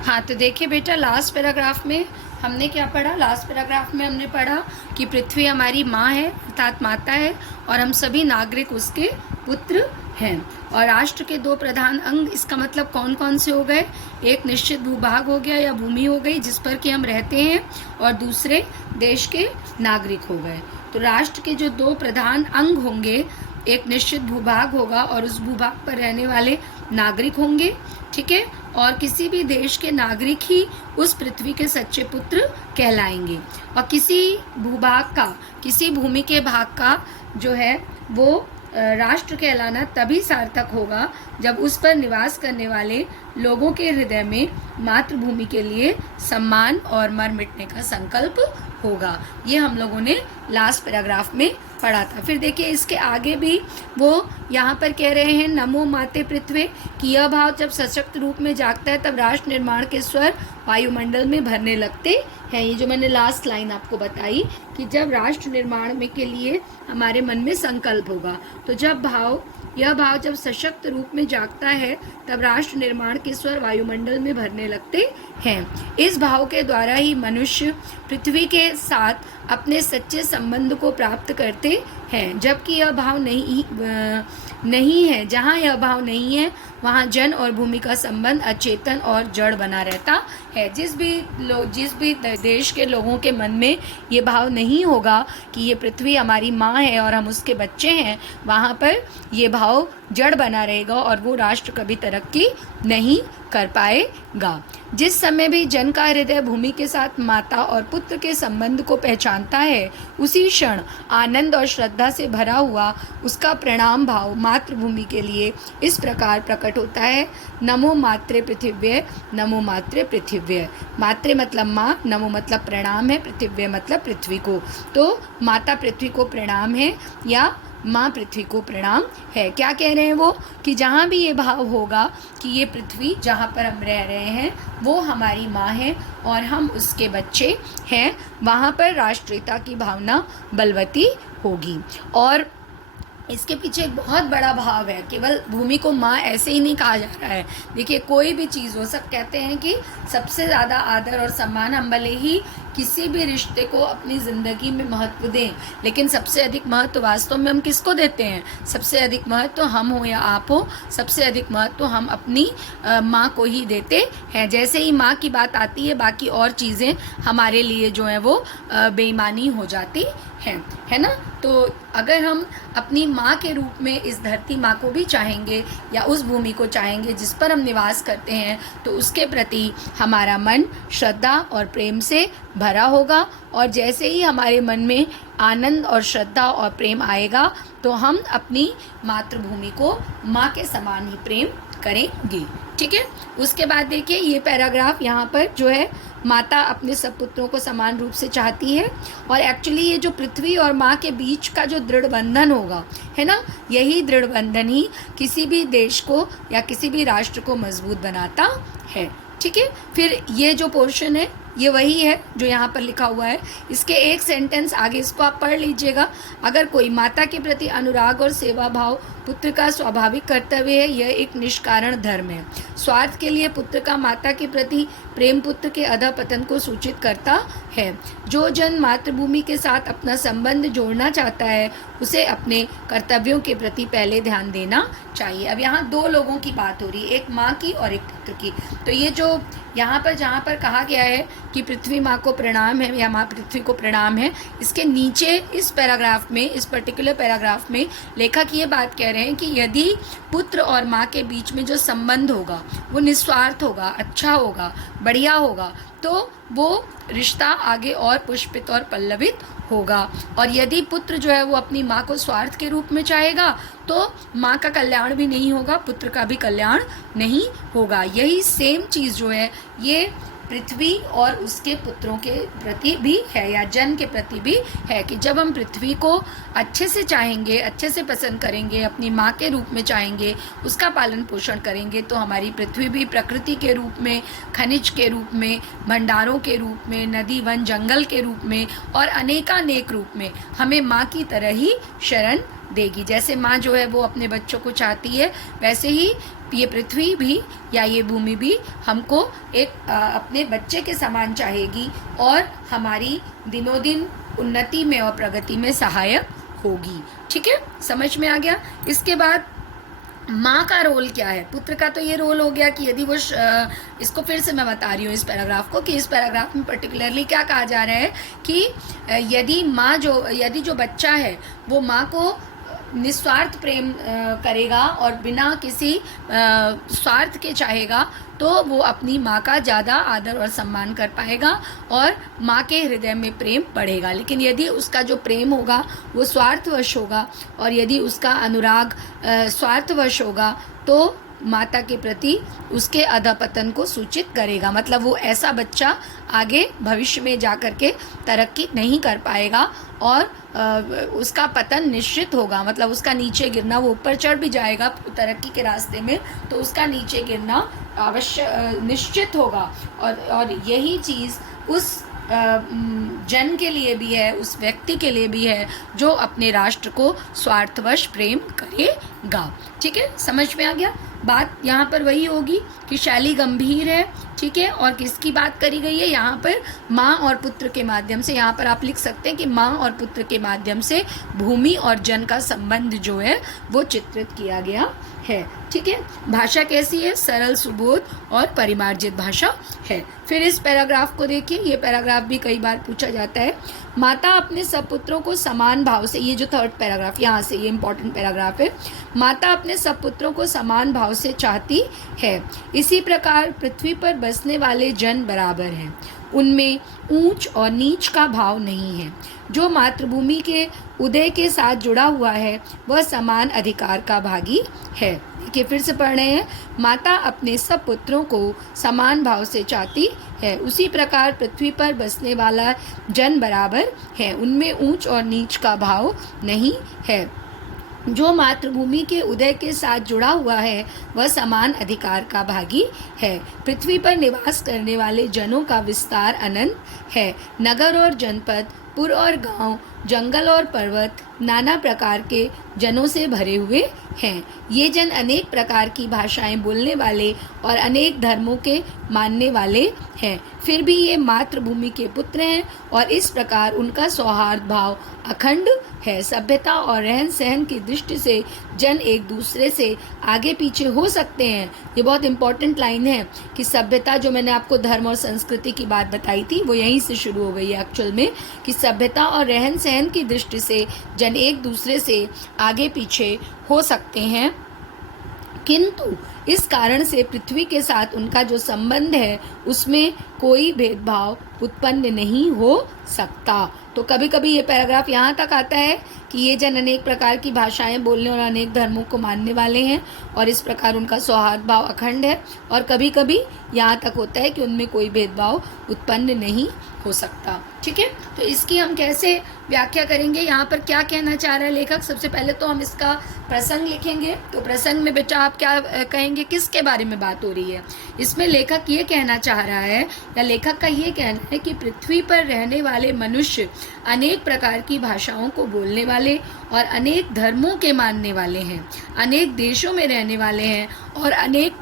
हाँ, तो देखिए बेटा, लास्ट पैराग्राफ में हमने क्या पढ़ा? लास्ट पैराग्राफ में हमने पढ़ा कि पृथ्वी हमारी माँ है, अर्थात माता है, और हम सभी नागरिक उसके पुत्र हैं। और राष्ट्र के दो प्रधान अंग, इसका मतलब कौन कौन से हो गए? एक निश्चित भूभाग हो गया या भूमि हो गई जिस पर कि हम रहते हैं, और दूसरे देश के नागरिक हो गए। तो राष्ट्र के जो दो प्रधान अंग होंगे, एक निश्चित भूभाग होगा और उस भूभाग पर रहने वाले नागरिक होंगे, ठीक है। और किसी भी देश के नागरिक ही उस पृथ्वी के सच्चे पुत्र कहलाएंगे। और किसी भूभाग का, किसी भूमि के भाग का जो है वो राष्ट्र कहलाना तभी सार्थक होगा जब उस पर निवास करने वाले लोगों के हृदय में मातृभूमि के लिए सम्मान और मर मिटने का संकल्प होगा। ये हम लोगों ने लास्ट पैराग्राफ में पढ़ा था। फिर देखिए इसके आगे भी वो यहाँ पर कह रहे हैं, नमो माते पृथ्वी, कि यह भाव जब सशक्त रूप में जागता है तब राष्ट्र निर्माण के स्वर वायुमंडल में भरने लगते हैं। ये जो मैंने लास्ट लाइन आपको बताई कि जब राष्ट्र निर्माण में के लिए हमारे मन में संकल्प होगा, तो यह भाव जब सशक्त रूप में जागता है तब राष्ट्र निर्माण के स्वर वायुमंडल में भरने लगते हैं। इस भाव के द्वारा ही मनुष्य पृथ्वी के साथ अपने सच्चे संबंध को प्राप्त करते हैं। जबकि यह भाव नहीं है, जहाँ यह भाव नहीं है वहाँ जन और भूमि का संबंध अचेतन और जड़ बना रहता है। जिस भी देश के लोगों के मन में ये भाव नहीं होगा कि ये पृथ्वी हमारी माँ है और हम उसके बच्चे हैं, वहाँ पर ये भाव जड़ बना रहेगा और वो राष्ट्र कभी तरक्की नहीं कर पाएगा। जिस समय भी जन का हृदय भूमि के साथ माता और पुत्र के संबंध को पहचानता है, उसी क्षण आनंद और श्रद्धा से भरा हुआ उसका प्रणाम भाव मातृभूमि के लिए इस प्रकार प्रकट होता है, नमो मात्रे पृथिव्ये, नमो मात्रे पृथिव्ये। मात्रे मतलब माँ, नमो मतलब प्रणाम है, पृथिव्ये मतलब पृथ्वी को। तो माता पृथ्वी को प्रणाम है या माँ पृथ्वी को प्रणाम है। क्या कह रहे हैं वो? कि जहाँ भी ये भाव होगा कि ये पृथ्वी जहाँ पर हम रह रहे हैं वो हमारी माँ है और हम उसके बच्चे हैं, वहाँ पर राष्ट्रीयता की भावना बलवती होगी। और इसके पीछे एक बहुत बड़ा भाव है। केवल भूमि को माँ ऐसे ही नहीं कहा जा रहा है। देखिए कोई भी चीज़ हो, सब कहते हैं कि सबसे ज़्यादा आदर और सम्मान, हम भले ही किसी भी रिश्ते को अपनी ज़िंदगी में महत्व दें, लेकिन सबसे अधिक महत्व वास्तव में हम किसको देते हैं? सबसे अधिक महत्व हम हो या आप हो, सबसे अधिक महत्व हम अपनी माँ को ही देते हैं। जैसे ही माँ की बात आती है, बाकी और चीज़ें हमारे लिए जो है वो बेईमानी हो जाती है ना। तो अगर हम अपनी माँ के रूप में इस धरती माँ को भी चाहेंगे या उस भूमि को चाहेंगे जिस पर हम निवास करते हैं, तो उसके प्रति हमारा मन श्रद्धा और प्रेम से भरा होगा। और जैसे ही हमारे मन में आनंद और श्रद्धा और प्रेम आएगा तो हम अपनी मातृभूमि को माँ के समान ही प्रेम करेंगे, ठीक है। उसके बाद देखिए ये पैराग्राफ यहाँ पर जो है, माता अपने सब पुत्रों को समान रूप से चाहती है। और एक्चुअली ये जो पृथ्वी और माँ के बीच का जो दृढ़ बंधन होगा, है ना, यही दृढ़ बंधन ही किसी भी देश को या किसी भी राष्ट्र को मजबूत बनाता है, ठीक है। फिर ये जो पोर्शन है ये वही है जो यहाँ पर लिखा हुआ है। इसके एक सेंटेंस आगे, इसको आप पढ़ लीजिएगा। अगर कोई माता के प्रति अनुराग और सेवा भाव पुत्र का स्वाभाविक कर्तव्य है, यह एक निष्कारण धर्म है। स्वार्थ के लिए पुत्र का माता के प्रति प्रेम पुत्र के अधःपतन को सूचित करता है। जो जन मातृभूमि के साथ अपना संबंध जोड़ना चाहता है, उसे अपने कर्तव्यों के प्रति पहले ध्यान देना चाहिए। अब यहाँ दो लोगों की बात हो रही है, एक माँ की और एक पुत्र की। तो ये जो यहाँ पर जहाँ पर कहा गया है कि पृथ्वी माँ को प्रणाम है या माँ पृथ्वी को प्रणाम है, इसके नीचे इस पैराग्राफ में, इस पर्टिकुलर पैराग्राफ में लेखक ये बात कह रहे हैं कि यदि पुत्र और माँ के बीच में जो संबंध होगा वो निस्वार्थ होगा, अच्छा होगा, बढ़िया होगा, तो वो रिश्ता आगे और पुष्पित और पल्लवित होगा। और यदि पुत्र जो है वो अपनी माँ को स्वार्थ के रूप में चाहेगा तो माँ का कल्याण भी नहीं होगा, पुत्र का भी कल्याण नहीं होगा। यही सेम चीज़ जो है ये पृथ्वी और उसके पुत्रों के प्रति भी है या जन के प्रति भी है, कि जब हम पृथ्वी को अच्छे से चाहेंगे, अच्छे से पसंद करेंगे, अपनी माँ के रूप में चाहेंगे, उसका पालन पोषण करेंगे, तो हमारी पृथ्वी भी प्रकृति के रूप में, खनिज के रूप में, भंडारों के रूप में, नदी वन जंगल के रूप में और अनेकानेक रूप में हमें माँ की तरह ही शरण देगी। जैसे माँ जो है वो अपने बच्चों को चाहती है, वैसे ही ये पृथ्वी भी या ये भूमि भी हमको एक अपने बच्चे के समान चाहेगी और हमारी दिनों दिन उन्नति में और प्रगति में सहायक होगी। ठीक है, समझ में आ गया। इसके बाद माँ का रोल क्या है? पुत्र का तो ये रोल हो गया कि यदि वो इसको फिर से मैं बता रही हूँ इस पैराग्राफ को, कि इस पैराग्राफ में पर्टिकुलरली क्या कहा जा रहा है कि यदि जो बच्चा है वो माँ को निस्वार्थ प्रेम करेगा और बिना किसी स्वार्थ के चाहेगा, तो वो अपनी माँ का ज़्यादा आदर और सम्मान कर पाएगा और माँ के हृदय में प्रेम बढ़ेगा। लेकिन यदि उसका जो प्रेम होगा वो स्वार्थवश होगा और यदि उसका अनुराग स्वार्थवश होगा, तो माता के प्रति उसके अधपतन को सूचित करेगा। मतलब वो ऐसा बच्चा आगे भविष्य में जा कर के तरक्की नहीं कर पाएगा और उसका पतन निश्चित होगा। मतलब उसका नीचे गिरना, वो ऊपर चढ़ भी जाएगा तरक्की के रास्ते में तो उसका नीचे गिरना अवश्य निश्चित होगा। और यही चीज़ उस जन के लिए भी है, उस व्यक्ति के लिए भी है जो अपने राष्ट्र को स्वार्थवश प्रेम करेगा। ठीक है, समझ में आ गया। बात यहाँ पर वही होगी कि शैली गंभीर है। ठीक है, और किसकी बात करी गई है यहाँ पर? माँ और पुत्र के माध्यम से। यहाँ पर आप लिख सकते हैं कि माँ और पुत्र के माध्यम से भूमि और जन का संबंध जो है वो चित्रित किया गया है। ठीक है, भाषा कैसी है? सरल, सुबोध और परिमार्जित भाषा है। फिर इस पैराग्राफ को देखिए, ये पैराग्राफ भी कई बार पूछा जाता है। माता अपने सब पुत्रों को समान भाव से, ये जो थर्ड पैराग्राफ यहाँ से, ये इंपॉर्टेंट पैराग्राफ है। माता अपने सब पुत्रों को समान भाव से चाहती है, इसी प्रकार पृथ्वी पर बसने वाले जन बराबर हैं, उनमें ऊंच और नीच का भाव नहीं है। जो मातृभूमि के उदय के साथ जुड़ा हुआ है वह समान अधिकार का भागी है। देखिए, फिर से पढ़ रहे हैं। माता अपने सब पुत्रों को समान भाव से चाहती है, उसी प्रकार पृथ्वी पर बसने वाला जन बराबर है, उनमें ऊंच और नीच का भाव नहीं है। जो मातृभूमि के उदय के साथ जुड़ा हुआ है वह समान अधिकार का भागी है। पृथ्वी पर निवास करने वाले जनों का विस्तार अनंत है। नगर और जनपद, पुर और गांव, जंगल और पर्वत नाना प्रकार के जनों से भरे हुए हैं। ये जन अनेक प्रकार की भाषाएं बोलने वाले और अनेक धर्मों के मानने वाले हैं। फिर भी ये मातृभूमि के पुत्र हैं और इस प्रकार उनका सौहार्द भाव अखंड है। सभ्यता और रहन सहन की दृष्टि से जन एक दूसरे से आगे पीछे हो सकते हैं। ये बहुत इंपॉर्टेंट लाइन है कि सभ्यता, जो मैंने आपको धर्म और संस्कृति की बात बताई थी, वो यहीं से शुरू हो गई है एक्चुअल में, कि सभ्यता और रहन सहन की दृष्टि से जन एक दूसरे से आगे पीछे हो सकते हैं, किंतु इस कारण से पृथ्वी के साथ उनका जो संबंध है उसमें कोई भेदभाव उत्पन्न नहीं हो सकता। तो कभी कभी ये पैराग्राफ यहाँ तक आता है कि ये जन अनेक प्रकार की भाषाएं बोलने और अनेक धर्मों को मानने वाले हैं और इस प्रकार उनका सौहार्द भाव अखंड है, और कभी कभी यहाँ तक होता है कि उनमें कोई भेदभाव उत्पन्न नहीं हो सकता। ठीक है, तो इसकी हम कैसे व्याख्या करेंगे? यहाँ पर क्या कहना चाह रहा है लेखक? सबसे पहले तो हम इसका प्रसंग लिखेंगे। तो प्रसंग में बेटा आप क्या कहेंगे, किसके बारे में बात हो रही है? इसमें लेखक ये कहना चाह रहा है, या लेखक का ये कहना है कि पृथ्वी पर रहने वाले मनुष्य अनेक प्रकार की भाषाओं को बोलने वाले और अनेक धर्मों के मानने वाले हैं, अनेक देशों में रहने वाले हैं और अनेक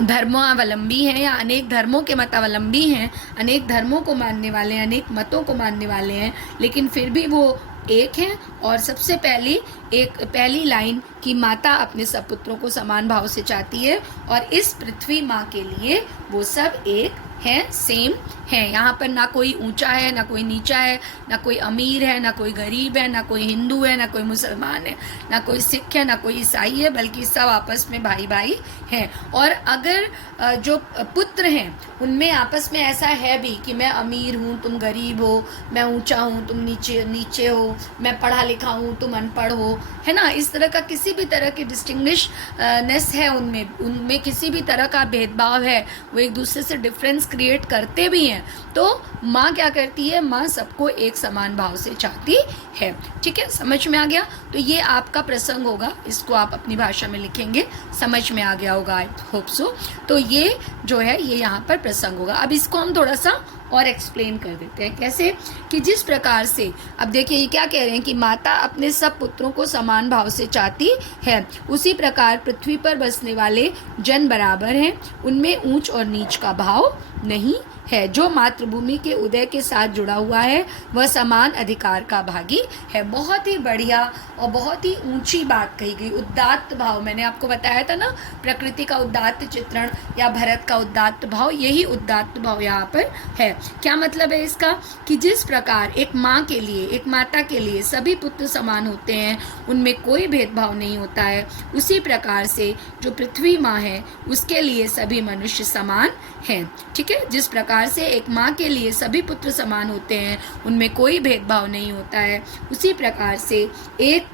धर्मावलंबी हैं, या अनेक धर्मों के मतावलंबी हैं, अनेक धर्मों को मानने वाले हैं, अनेक मतों को मानने वाले हैं, लेकिन फिर भी वो एक हैं। और सबसे पहली लाइन कि माता अपने सब पुत्रों को समान भाव से चाहती है और इस पृथ्वी माँ के लिए वो सब एक हैं, सेम हैं। यहाँ पर ना कोई ऊंचा है, ना कोई नीचा है, ना कोई अमीर है, ना कोई गरीब है, ना कोई हिंदू है, ना कोई मुसलमान है, ना कोई सिख है, ना कोई ईसाई है, बल्कि सब आपस में भाई भाई हैं। और अगर जो पुत्र हैं उनमें आपस में ऐसा है भी कि मैं अमीर हूँ, तुम गरीब हो, मैं ऊंचा हूँ, तुम नीचे हो, मैं पढ़ा लिखा हूँ, तुम अनपढ़ हो, है ना, इस तरह का किसी भी तरह की डिस्टिंग्विशनेस है उनमें किसी भी तरह का भेदभाव है, वो एक दूसरे से डिफरेंस क्रिएट करते भी हैं, तो माँ क्या करती है? माँ सबको एक समान भाव से चाहती है। ठीक है, समझ में आ गया? तो ये आपका प्रसंग होगा, इसको आप अपनी भाषा में लिखेंगे, समझ में आ गया होगा, आई होप सो। तो ये जो है ये यहाँ पर प्रसंग होगा। अब इसको हम थोड़ा सा और एक्सप्लेन कर देते हैं। कैसे? कि जिस प्रकार से, अब देखिए ये क्या कह रहे हैं कि माता अपने सब पुत्रों को समान भाव से चाहती है, उसी प्रकार पृथ्वी पर बसने वाले जन बराबर हैं, उनमें ऊंच और नीच का भाव नहीं है। जो मातृभूमि के उदय के साथ जुड़ा हुआ है वह समान अधिकार का भागी है। बहुत ही बढ़िया और बहुत ही ऊंची बात कही गई। उदात्त भाव, मैंने आपको बताया था ना, प्रकृति का उदात्त चित्रण या भरत का उदात्त भाव, यही उदात्त भाव यहाँ पर है। क्या मतलब है इसका? कि जिस प्रकार एक माँ के लिए, एक माता के लिए सभी पुत्र समान होते हैं, उनमें कोई भेदभाव नहीं होता है, उसी प्रकार से जो पृथ्वी माँ है उसके लिए सभी मनुष्य समान हैं। ठीक है? जिस प्रकार से एक माँ के लिए सभी पुत्र समान होते हैं, उनमें कोई भेदभाव नहीं होता है, उसी प्रकार से एक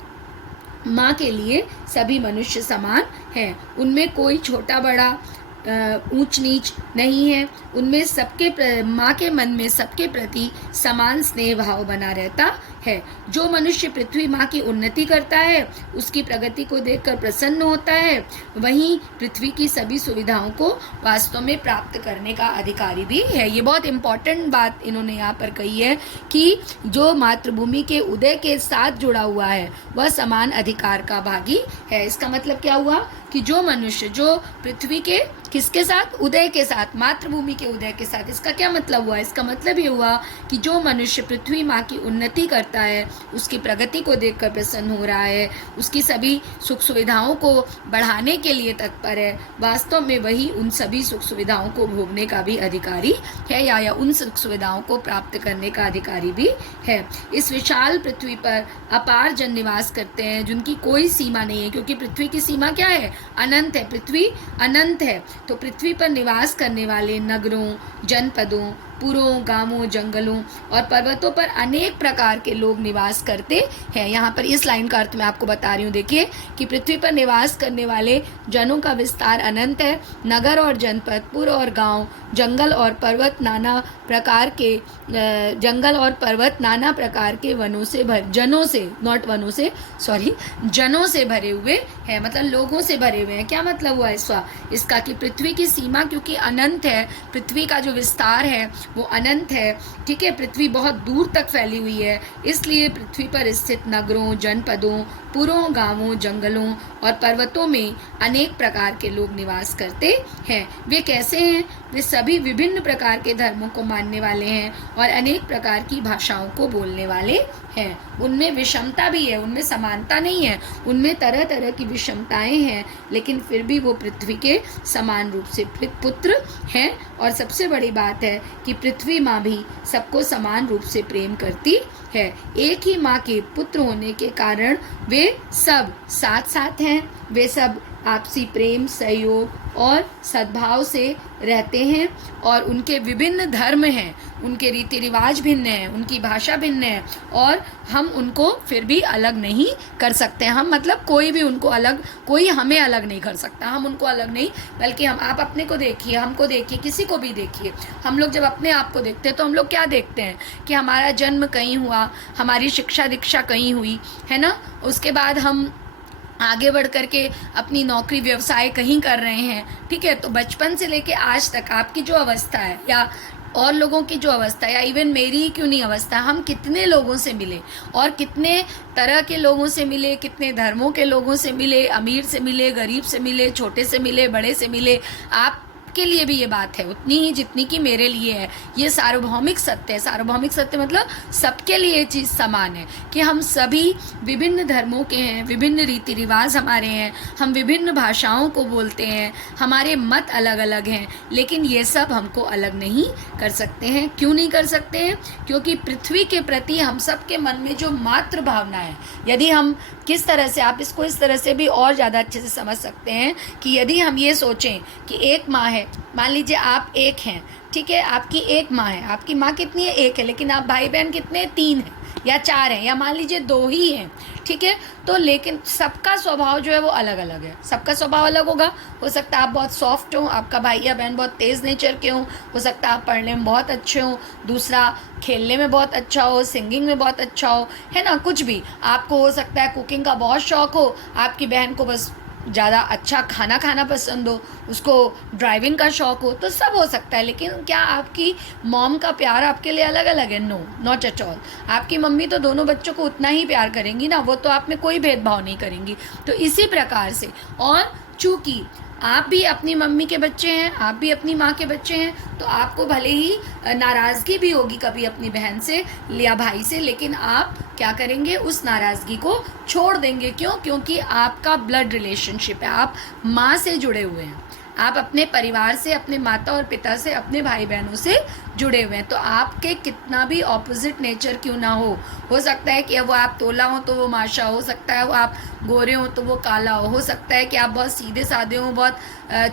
माँ के लिए सभी मनुष्य समान हैं, उनमें कोई छोटा बड़ा ऊंच नीच नहीं है, उनमें सबके, माँ के मन में सबके प्रति समान स्नेह भाव बना रहता है। जो मनुष्य पृथ्वी माँ की उन्नति करता है, उसकी प्रगति को देखकर प्रसन्न होता है, वहीं पृथ्वी की सभी सुविधाओं को वास्तव में प्राप्त करने का अधिकारी भी है। ये बहुत इम्पॉर्टेंट बात इन्होंने यहाँ पर कही है कि जो मातृभूमि के उदय के साथ जुड़ा हुआ है वह समान अधिकार का भागी है। इसका मतलब क्या हुआ? कि जो मनुष्य, जो पृथ्वी के किसके साथ? उदय के साथ, मातृभूमि के उदय के साथ। इसका क्या मतलब हुआ? इसका मतलब ये हुआ कि जो मनुष्य पृथ्वी माँ की उन्नति करता है, उसकी प्रगति को देखकर प्रसन्न हो रहा है, उसकी सभी सुख सुविधाओं को बढ़ाने के लिए तत्पर है, वास्तव में वही उन सभी सुख सुविधाओं को भोगने का भी अधिकारी है, या उन सुख सुविधाओं को प्राप्त करने का अधिकारी भी है। इस विशाल पृथ्वी पर अपार जन निवास करते हैं जिनकी कोई सीमा नहीं है, क्योंकि पृथ्वी की सीमा क्या है? अनंत है। पृथ्वी अनंत है, तो पृथ्वी पर निवास करने वाले नगरों, जनपदों, पुरों, गांवों, जंगलों और पर्वतों पर अनेक प्रकार के लोग निवास करते हैं। यहाँ पर इस लाइन का अर्थ मैं आपको बता रही हूँ। देखिए कि पृथ्वी पर निवास करने वाले जनों का विस्तार अनंत है। नगर और जनपद, पुर और गांव, जंगल और पर्वत नाना प्रकार के वनों से जनों से भरे हुए हैं, मतलब लोगों से भरे हुए हैं। क्या मतलब हुआ इसका? कि पृथ्वी की सीमा क्योंकि अनंत है, पृथ्वी का जो विस्तार है वो अनंत है। ठीक है? पृथ्वी बहुत दूर तक फैली हुई है, इसलिए पृथ्वी पर स्थित नगरों, जनपदों, पुरों, गांवों, जंगलों और पर्वतों में अनेक प्रकार के लोग निवास करते हैं। वे कैसे हैं? वे सभी विभिन्न प्रकार के धर्मों को मानने वाले हैं और अनेक प्रकार की भाषाओं को बोलने वाले हैं। उनमें विषमता भी है, उनमें समानता नहीं है, उनमें तरह तरह की विषमताएं हैं, लेकिन फिर भी वो पृथ्वी के समान रूप से पुत्र हैं। और सबसे बड़ी बात है कि पृथ्वी माँ भी सबको समान रूप से प्रेम करती है। एक ही माँ के पुत्र होने के कारण वे सब साथ साथ हैं, वे सब आपसी प्रेम, सहयोग और सद्भाव से रहते हैं, और उनके विभिन्न धर्म हैं, उनके रीति रिवाज भिन्न हैं, उनकी भाषा भिन्न है, और हम उनको फिर भी अलग नहीं कर सकते। हम मतलब कोई हमें अलग नहीं कर सकता, हम उनको अलग नहीं, बल्कि आप अपने को देखिए, हमको देखिए, किसी को भी देखिए। हम लोग जब अपने आप को देखते हैं तो हम लोग क्या देखते हैं कि हमारा जन्म कहीं हुआ, हमारी शिक्षा दीक्षा कहीं हुई, है ना, उसके बाद हम आगे बढ़ करके अपनी नौकरी व्यवसाय कहीं कर रहे हैं। ठीक है? तो बचपन से लेके आज तक आपकी जो अवस्था है, या और लोगों की जो अवस्था है, या इवन मेरी ही क्यों नहीं अवस्था, हम कितने लोगों से मिले और कितने तरह के लोगों से मिले, कितने धर्मों के लोगों से मिले, अमीर से मिले, गरीब से मिले, छोटे से मिले, बड़े से मिले। आप के लिए भी ये बात है उतनी ही जितनी कि मेरे लिए है। ये सार्वभौमिक सत्य है। सार्वभौमिक सत्य मतलब सबके लिए ये चीज़ समान है कि हम सभी विभिन्न धर्मों के हैं, विभिन्न रीति रिवाज हमारे हैं, हम विभिन्न भाषाओं को बोलते हैं, हमारे मत अलग अलग हैं, लेकिन ये सब हमको अलग नहीं कर सकते हैं। क्यों नहीं कर सकते हैं? क्योंकि पृथ्वी के प्रति हम सब के मन में जो मातृ भावना है, यदि हम किस तरह से, आप इसको इस तरह से भी और ज़्यादा अच्छे से समझ सकते हैं कि यदि हम ये सोचें कि एक माँ है, मान लीजिए आप एक हैं, ठीक है, आपकी एक माँ है, आपकी माँ कितनी है? एक है, लेकिन आप भाई बहन कितने? 3 हैं या 4 हैं, या मान लीजिए 2 ही हैं। ठीक है? तो लेकिन सबका स्वभाव जो है वो अलग अलग है, सबका स्वभाव अलग होगा। हो सकता है आप बहुत सॉफ्ट हो, आपका भाई या बहन बहुत तेज़ नेचर के हो सकता है आप पढ़ने में बहुत अच्छे हो, दूसरा खेलने में बहुत अच्छा हो, सिंगिंग में बहुत अच्छा हो, है ना, कुछ भी। आपको हो सकता है कुकिंग का बहुत शौक़ हो, आपकी बहन को बस ज़्यादा अच्छा खाना खाना पसंद हो, उसको ड्राइविंग का शौक़ हो, तो सब हो सकता है। लेकिन क्या आपकी मॉम का प्यार आपके लिए अलग अलग है? No, not at all. आपकी मम्मी तो दोनों बच्चों को उतना ही प्यार करेंगी ना, वो तो आप में कोई भेदभाव नहीं करेंगी। तो इसी प्रकार से, और चूँकि आप भी अपनी मम्मी के बच्चे हैं, आप भी अपनी माँ के बच्चे हैं, तो आपको भले ही नाराज़गी भी होगी कभी अपनी बहन से या भाई से, लेकिन आप क्या करेंगे, उस नाराज़गी को छोड़ देंगे। क्यों? क्योंकि आपका ब्लड रिलेशनशिप है, आप माँ से जुड़े हुए हैं, आप अपने परिवार से, अपने माता और पिता से, अपने भाई बहनों से जुड़े हुए हैं। तो आपके कितना भी ऑपोजिट नेचर क्यों ना हो सकता है कि वो आप तोला हो तो वो माशा, हो सकता है वो आप गोरे हो तो वो काला हो सकता है कि आप बहुत सीधे साधे हो, बहुत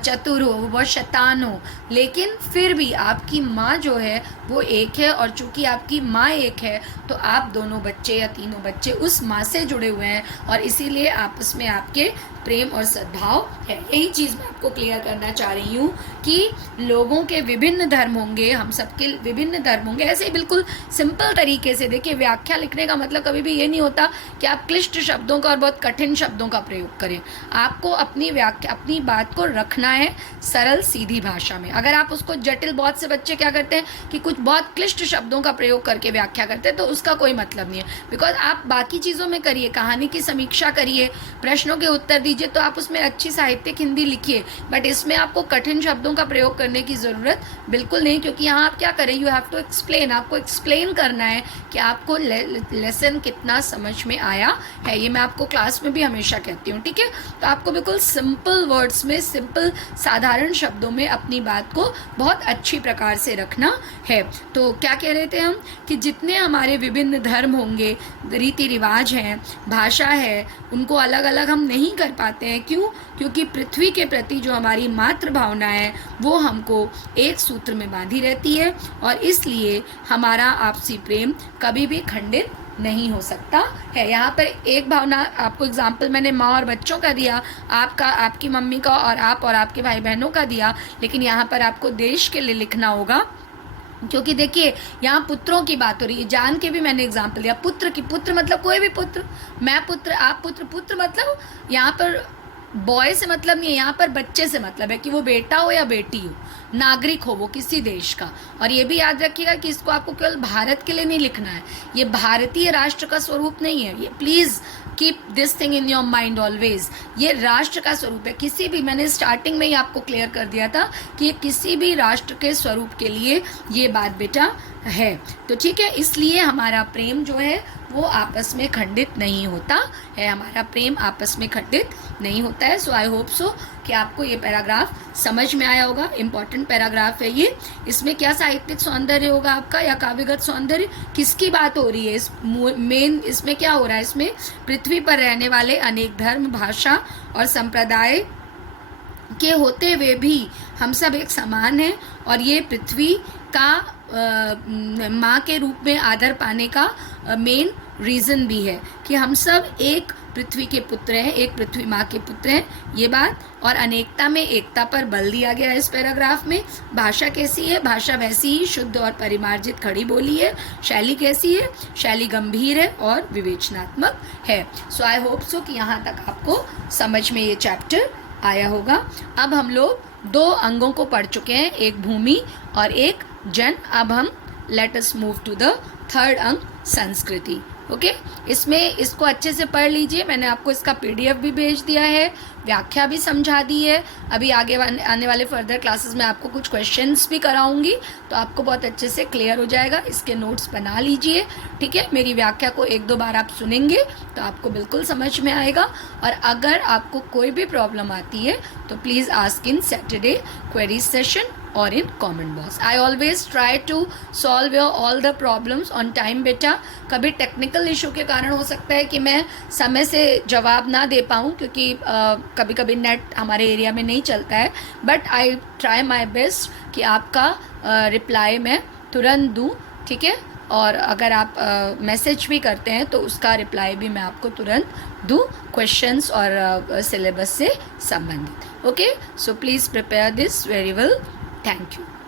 चतुर हो, वो बहुत शैतान हो, लेकिन फिर भी आपकी माँ जो है वो एक है। और चूँकि आपकी माँ एक है तो आप दोनों बच्चे या तीनों बच्चे उस माँ से जुड़े हुए हैं, और इसीलिए आपस में आपके प्रेम और सद्भाव है। यही चीज़ मैं आपको क्लियर करना चाह रही हूँ कि लोगों के विभिन्न धर्म होंगे, हम सबके विभिन्न धर्म होंगे। ऐसे ही बिल्कुल सिंपल तरीके से देखिए, व्याख्या लिखने का मतलब कभी भी ये नहीं होता कि आप क्लिष्ट शब्दों का और बहुत कठिन शब्दों का प्रयोग करें। आपको अपनी व्याख्या, अपनी बात को रखना है सरल सीधी भाषा में। अगर आप उसको जटिल, बहुत से बच्चे क्या करते हैं कि कुछ बहुत क्लिष्ट शब्दों का प्रयोग करके व्याख्या करते हैं, तो उसका कोई मतलब नहीं है। बिकॉज आप बाकी चीज़ों में करिए, कहानी की समीक्षा करिए, प्रश्नों के उत्तर दीजिए, तो आप उसमें अच्छी साहित्यिक हिंदी लिखिए। बट इसमें आपको कठिन शब्दों का प्रयोग करने की ज़रूरत बिल्कुल नहीं, क्योंकि यहाँ आप क्या करें, यू हैव टू एक्सप्लेन। आपको एक्सप्लेन करना है कि आपको लेसन कितना समझ में आया है। ये मैं आपको क्लास में भी हमेशा कहती हूँ, ठीक है। तो आपको बिल्कुल सिंपल वर्ड्स में, सिंपल साधारण शब्दों में अपनी बात को बहुत अच्छी प्रकार से रखना है। तो क्या कह रहे थे हम कि जितने हमारे विभिन्न धर्म होंगे, रीति रिवाज हैं, भाषा है, उनको अलग अलग हम नहीं कर पाते हैं। क्यों? क्योंकि पृथ्वी के प्रति जो हमारी मातृ भावना है वो हमको एक सूत्र में बांधी रहती है, और इसलिए हमारा आपसी प्रेम कभी भी खंडित नहीं हो सकता है। यहाँ पर एक भावना, आपको एग्जाम्पल मैंने माँ और बच्चों का दिया, आपका, आपकी मम्मी का, और आप और आपके भाई बहनों का दिया, लेकिन यहाँ पर आपको देश के लिए लिखना होगा। क्योंकि देखिए, यहाँ पुत्रों की बात हो रही है, जान के भी मैंने एग्जाम्पल दिया पुत्र की। पुत्र मतलब कोई भी पुत्र, मैं पुत्र, आप पुत्र। पुत्र मतलब यहाँ पर बॉय से मतलब नहीं है, यहाँ पर बच्चे से मतलब है कि वो बेटा हो या बेटी हो, नागरिक हो वो किसी देश का। और ये भी याद रखिएगा कि इसको आपको केवल भारत के लिए नहीं लिखना है, ये भारतीय राष्ट्र का स्वरूप नहीं है। ये please keep this thing in your mind always, ये राष्ट्र का स्वरूप है। किसी भी, मैंने स्टार्टिंग में ही आपको क्लियर कर दिया था कि ये किसी भी राष्ट्र के स्वरूप के लिए ये बात बेटा है। तो ठीक है, इसलिए हमारा प्रेम जो है वो आपस में खंडित नहीं होता है, हमारा प्रेम आपस में खंडित नहीं होता है। सो आई होप सो कि आपको ये पैराग्राफ समझ में आया होगा। इम्पॉर्टेंट पैराग्राफ है ये। इसमें क्या साहित्यिक सौंदर्य होगा आपका, या काव्यगत सौंदर्य, किसकी बात हो रही है? इस मेन इसमें क्या हो रहा है? इसमें पृथ्वी पर रहने वाले अनेक धर्म, भाषा और संप्रदाय के होते हुए भी हम सब एक समान हैं, और ये पृथ्वी का माँ के रूप में आदर पाने का मेन रीज़न भी है कि हम सब एक पृथ्वी के पुत्र हैं, एक पृथ्वी माँ के पुत्र हैं, ये बात। और अनेकता में एकता पर बल दिया गया है इस पैराग्राफ में। भाषा कैसी है? भाषा वैसी ही शुद्ध और परिमार्जित खड़ी बोली है। शैली कैसी है? शैली गंभीर है और विवेचनात्मक है। सो आई होप सो कि यहाँ तक आपको समझ में ये चैप्टर आया होगा। अब हम लोग 2 अंगों को पढ़ चुके हैं, एक भूमि और एक जन। अब हम let us move to the 3rd अंग, संस्कृति। ओके, इसमें इसको अच्छे से पढ़ लीजिए। मैंने आपको इसका PDF भी भेज दिया है, व्याख्या भी समझा दी है। अभी आगे आने वाले फर्दर क्लासेस में आपको कुछ क्वेश्चंस भी कराऊंगी, तो आपको बहुत अच्छे से क्लियर हो जाएगा। इसके नोट्स बना लीजिए, ठीक है। मेरी व्याख्या को 1-2 बार आप सुनेंगे तो आपको बिल्कुल समझ में आएगा। और अगर आपको कोई भी प्रॉब्लम आती है तो please ask in Saturday query session और in comment box. I always try to solve your all the problems on time बेटा। कभी टेक्निकल इशू के कारण हो सकता है कि मैं समय से जवाब ना दे पाऊँ, क्योंकि कभी कभी नेट हमारे एरिया में नहीं चलता है, but I try my best कि आपका रिप्लाई मैं तुरंत दूँ, ठीक है। और अगर आप मैसेज भी करते हैं तो उसका रिप्लाई भी मैं आपको तुरंत दूँ, क्वेश्चंस और सिलेबस से संबंधित। Okay, so please prepare this very well. Thank you.